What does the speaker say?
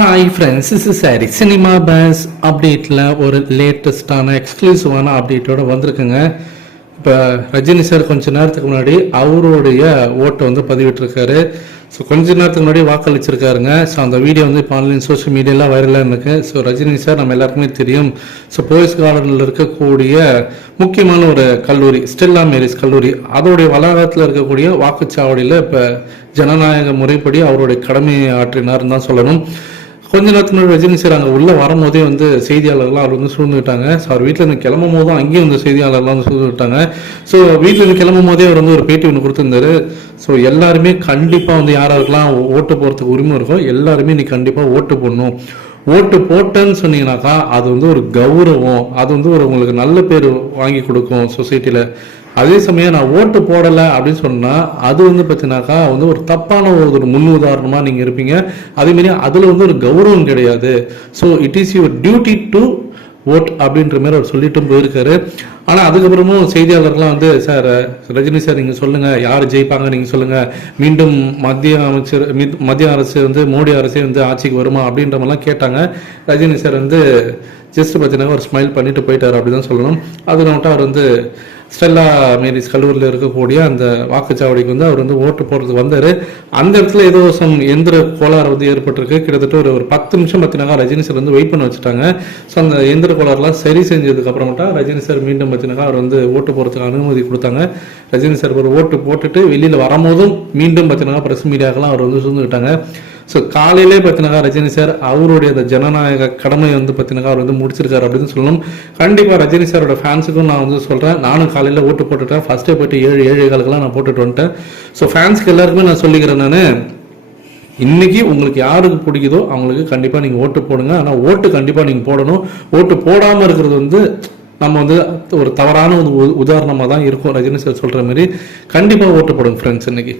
Hi friends is sorry cinema base அப்டேட்டில் ஒரு லேட்டஸ்டான எக்ஸ்க்ளூசிவான அப்டேட்டோட வந்திருக்குங்க. இப்போ ரஜினி சார் கொஞ்ச நேரத்துக்கு முன்னாடி அவருடைய ஓட்டை வந்து பதிவிட்டிருக்காரு. ஸோ கொஞ்ச நேரத்துக்கு முன்னாடி வாக்களிச்சிருக்காருங்க. ஸோ அந்த வீடியோ வந்து இப்போ ஆன்லைன் சோஷியல் மீடியாலாம் வைரலாக இருக்கு ஸோ ரஜினி சார் நம்ம எல்லாருக்குமே தெரியும். ஸோ போலீஸ் கார்டனில் இருக்கக்கூடிய முக்கியமான ஒரு கல்லூரி ஸ்டெல்லா மேரிஸ் கல்லூரி. அதோடைய வளாகத்தில் இருக்கக்கூடிய வாக்குச்சாவடியில் இப்போ ஜனநாயக முறைப்படி அவருடைய கடமையை ஆற்றினார்னு தான் சொல்லணும். கொஞ்ச நேரத்துக்கு முன்னாடி ரஜினி சார் அங்கே உள்ளே வரும்போதே வந்து செய்தியாளர்கள்லாம் அவர் வந்து சூழ்ந்துட்டாங்க. ஸோ அவர் வீட்டில் இருந்து கிளம்பும் போதும் அங்கேயும் வந்து செய்தியாளர்லாம் வந்து சூழ்ந்துட்டாங்க. ஸோ வீட்டில் இருந்து கிளம்பும் போதே அவர் வந்து ஒரு பேட்டி ஒன்று கொடுத்துருந்தாரு. ஸோ எல்லாருமே கண்டிப்பாக வந்து யாராருக்கெல்லாம் ஓட்டு போகிறதுக்கு உரிமை இருக்கோ எல்லாருமே நீ கண்டிப்பாக ஓட்டு போடணும். ஓட்டு போட்டேன்னு சொன்னீங்கன்னாக்கா அது வந்து ஒரு கௌரவம். அது வந்து ஒரு உங்களுக்கு நல்ல பேர் வாங்கி கொடுக்கும் சொசைட்டியில் அதே சமயம் நான் ஓட்டு போடலை அப்படின்னு சொன்னால் அது வந்து பார்த்தீங்கன்னாக்கா வந்து ஒரு தப்பான ஒரு முன் உதாரணமாக நீங்கள் இருப்பீங்க. அதேமாரி அதில் வந்து ஒரு கௌரவம் கிடையாது. So it is your duty to vote அப்படின்ற மாதிரி அவர் சொல்லிட்டும் போயிருக்காரு. ஆனால் அதுக்கப்புறமும் செய்தியாளர்லாம் வந்து சார் ரஜினி சார் நீங்கள் சொல்லுங்கள் யார் ஜெயிப்பாங்க நீங்கள் சொல்லுங்கள் மீண்டும் மத்திய அமைச்சர் மத்திய அரசு வந்து மோடி அரசே வந்து ஆட்சிக்கு வருமா? அப்படின்ற மாதிரிலாம் கேட்டாங்க. ரஜினி சார் வந்து ஜஸ்ட் பார்த்தீங்கன்னா ஒரு ஸ்மைல் பண்ணிட்டு போயிட்டார். அப்படி தான் சொல்லணும் அது அவர் வந்து ஸ்டெல்லா மேரிஸ் கல்லூரியில் இருக்கக்கூடிய அந்த வாக்குச்சாவடிக்கு வந்து அவர் வந்து ஓட்டு போடுறதுக்கு வந்தார். அந்த இடத்துல ஏதோ சம் எந்திர கோளாறு வந்து ஏற்பட்டிருக்கு. கிட்டத்தட்ட ஒரு ஒரு பத்து நிமிஷம் பார்த்தீங்கன்னா ரஜினி சார் வந்து வெயிட் பண்ண வச்சுட்டாங்க. ஸோ அந்த எந்திர கோளாறுலாம் சரி செஞ்சதுக்கு அப்புறமேட்டா ரஜினி சார் மீண்டும் பார்த்தீங்கன்னா அவர் வந்து ஓட்டு போடுறதுக்கு அனுமதி கொடுத்தாங்க. ரஜினி சார் ஒரு ஓட்டு போட்டுட்டு வெளியில் வரும்போதும் மீண்டும் பார்த்தீங்கன்னா ப்ரெஸ் மீடியாக்கெல்லாம் அவர் வந்து சூழ்ந்துக்கிட்டாங்க ஸோ காலையிலே பார்த்தீங்கன்னா ரஜினி சார் அவருடைய அந்த ஜனநாயக கடமை வந்து பார்த்தீங்கன்னா அவர் வந்து முடிச்சிருக்காரு அப்படின்னு சொல்லணும். கண்டிப்பாக ரஜினி சாரோட ஃபேன்ஸுக்கும் நான் வந்து சொல்கிறேன் நானும் காலையில் ஓட்டு போட்டுட்டேன். ஃபஸ்ட்டே போயிட்டு ஏழு ஏழு காலுக்கெல்லாம் நான் போட்டுட்டு வந்துட்டேன். ஸோ ஃபேன்ஸ்க்கு எல்லாருக்குமே நான் சொல்லிக்கிறேன் நான். இன்னைக்கு உங்களுக்கு யாருக்கு பிடிக்குதோ அவங்களுக்கு கண்டிப்பாக நீங்கள் ஓட்டு போடுங்க. ஆனால் ஓட்டு கண்டிப்பாக நீங்கள் போடணும். ஓட்டு போடாமல் இருக்கிறது வந்து நம்ம வந்து ஒரு தவறான ஒரு உதாரணமாக தான் இருக்கும். ரஜினி சார் சொல்கிற மாதிரி கண்டிப்பாக ஓட்டு போடுங்க ஃப்ரெண்ட்ஸ் இன்னைக்கு.